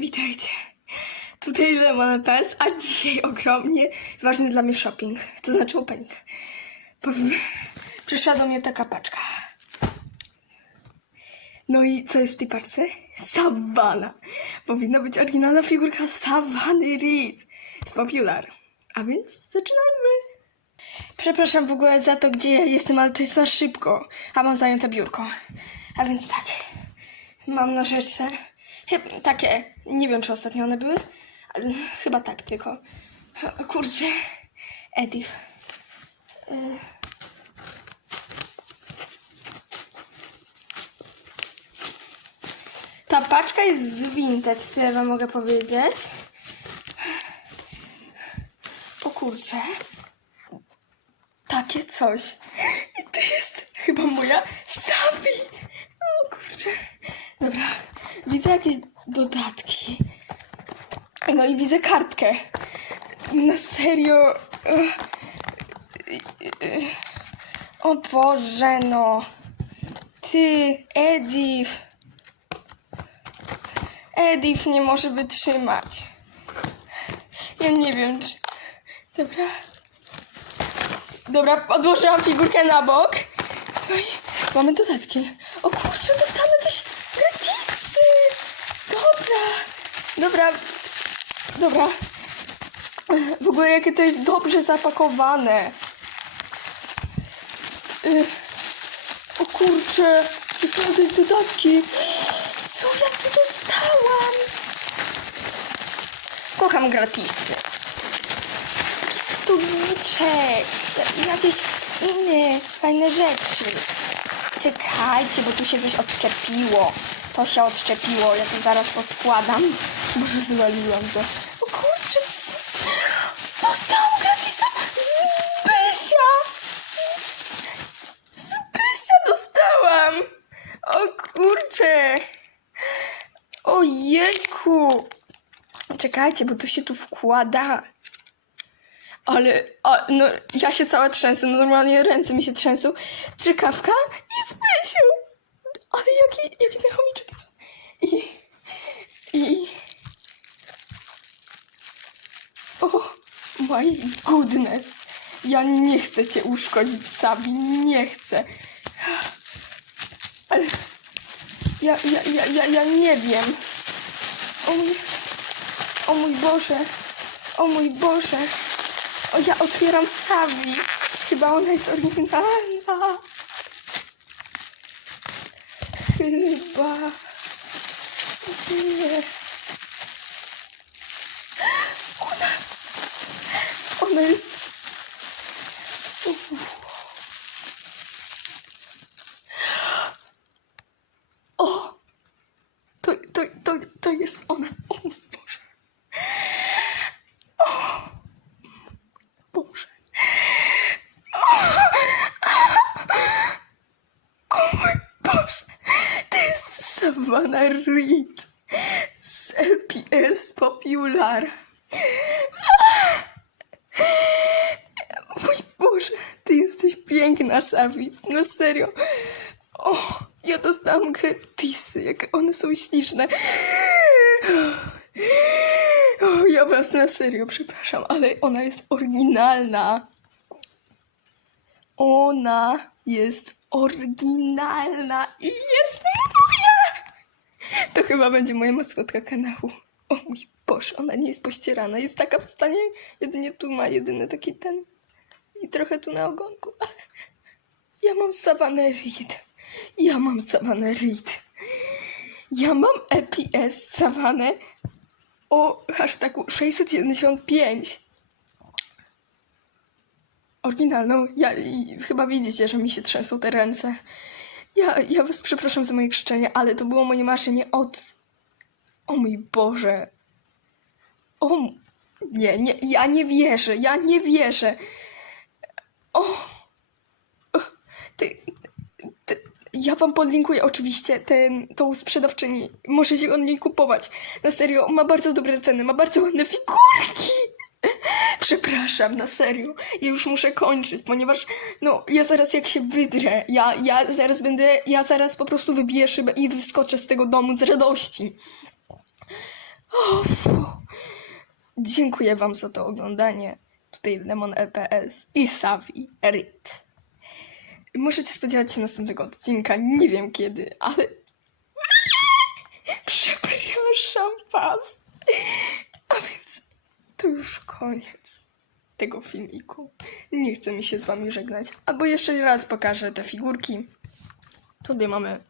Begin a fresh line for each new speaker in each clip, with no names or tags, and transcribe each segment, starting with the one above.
witajcie. Tutaj Lemon a dzisiaj ogromnie ważny dla mnie shopping, to znaczy opening. Przyszła do mnie taka paczka. No i co jest w tej paczce? Savannah. Powinna być oryginalna figurka Savannah Reed z Popular. A więc zaczynajmy. Przepraszam w ogóle za to, gdzie ja jestem, ale to jest na szybko. A mam zajęte biurko. A więc tak. Mam na rzeczce. Chyb- takie, nie wiem czy ostatnio one były, ale chyba tak tylko. Kurczę. Edith. Y. Ta paczka jest z Vinted, tyle wam mogę powiedzieć. O kurczę. Takie coś. I to jest chyba moja Sabi. O kurczę. Dobra. Widzę jakieś dodatki. No i widzę kartkę. Na serio. O Boże, no. Ty, Edith. Edith nie może wytrzymać. Ja nie wiem, czy... Dobra. Dobra, odłożyłam figurkę na bok. No i mamy dodatki. O kurczę, dostałam jakieś gratisy. Dobra. Dobra. W ogóle jakie to jest dobrze zapakowane. Y, O kurczę, to są jakieś dodatki. Co ja tu dostałam? Kocham gratisy. Studniczek i jakieś inne fajne rzeczy. Czekajcie, bo tu się coś odczepiło. To się odczepiło, ja to zaraz poskładam. Może zwaliłam to. O kurczę, co? Dostałam gratisa z Bysia! Z Bysia dostałam! O kurczę! Ojejku! Czekajcie, bo to się tu wkłada. Ale, a, no, ja się cała trzęsę, no normalnie ręce mi się trzęsą. Czekawka i z. Ale jaki, jaki ten chomiczek jest. I, i... O, my goodness. Ja nie chcę cię uszkodzić, Sabi, nie chcę. Ale ja, ja, ja, ja, ja nie wiem. O mój, o mój Boże. O mój Boże. O, ja otwieram Savi. Chyba ona jest oryginalna. Chyba. Nie. Ona. Ona jest. Uff. O! To, to, to, to jest ona. O mój Boże. Boże. O mój Boże. To Savannah Reed z LPS Popular. Mój Boże, ty jesteś piękna, Savi. No serio. O, ja dostałam gratisy, jak one są śliczne. O, ja was na serio przepraszam, ale ona jest oryginalna. Ona jest oryginalna i jest! To chyba będzie moja maskotka kanału. O mój Boże, ona nie jest pościerana. Jest taka w stanie, jedynie tu ma jedyny taki ten i trochę tu na ogonku, ale ja mam Reed. Ja mam Reed. Ja mam EPS Savannah o hashtagu 675. Oryginalną. Ja i, chyba widzicie, że mi się trzęsą te ręce. Ja, ja was przepraszam za moje krzyczenie, ale to było moje marzenie od... O mój Boże. O... Nie, nie, ja nie wierzę, ja nie wierzę. O... Ty, ty, ja wam podlinkuję oczywiście ten, tą sprzedawczyni. Możecie od niej kupować. Na serio, ma bardzo dobre ceny, ma bardzo ładne figurki. Przepraszam, na serio. Ja już muszę kończyć, ponieważ no, ja zaraz jak się wydrę, ja, ja zaraz będę, ja zaraz po prostu wybiję szybę i wyskoczę z tego domu z radości. O, fu. Dziękuję Wam za to oglądanie. Tutaj Lemon LPS i Savi Rit. Możecie spodziewać się następnego odcinka. Nie wiem kiedy, ale. Przepraszam Was. A więc już koniec tego filmiku. Nie chcę mi się z Wami żegnać. Albo jeszcze raz pokażę te figurki. Tutaj mamy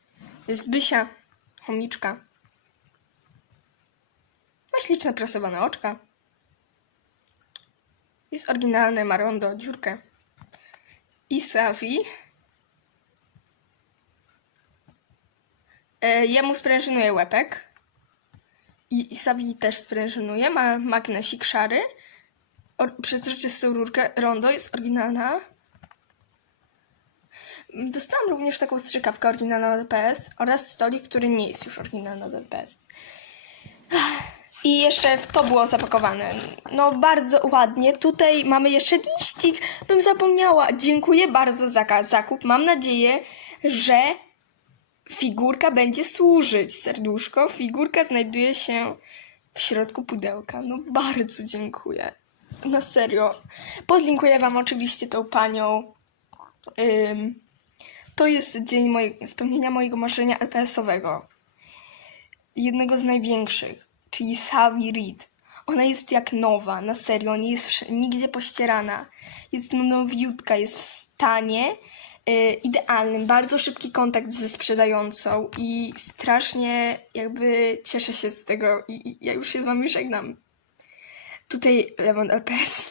Zbysia, chomiczka. Ma śliczne prasowane oczka. Jest oryginalne Marondo, dziurkę. I Savi. E, jemu sprężynuje łepek. I, i Savi też sprężynuje. Ma magnesik szary. O, przezroczystą rurkę. Rondo jest oryginalna. Dostałam również taką strzykawkę oryginalną od PS oraz stolik, który nie jest już oryginalny od PS. I jeszcze w to było zapakowane. No bardzo ładnie. Tutaj mamy jeszcze liścik. Bym zapomniała. Dziękuję bardzo za zakup. Mam nadzieję, że figurka będzie służyć. Serduszko. Figurka znajduje się w środku pudełka. No bardzo dziękuję. Na serio. Podlinkuję wam oczywiście tą panią. Ym, to jest dzień mojego, spełnienia mojego marzenia LPS-owego. Jednego z największych, czyli Savi Reed. Ona jest jak nowa, na serio, nie jest nigdzie pościerana. Jest nowiutka, jest w stanie idealnym, bardzo szybki kontakt ze sprzedającą i strasznie jakby cieszę się z tego i, i ja już się z wami żegnam. Tutaj Lemon LPS.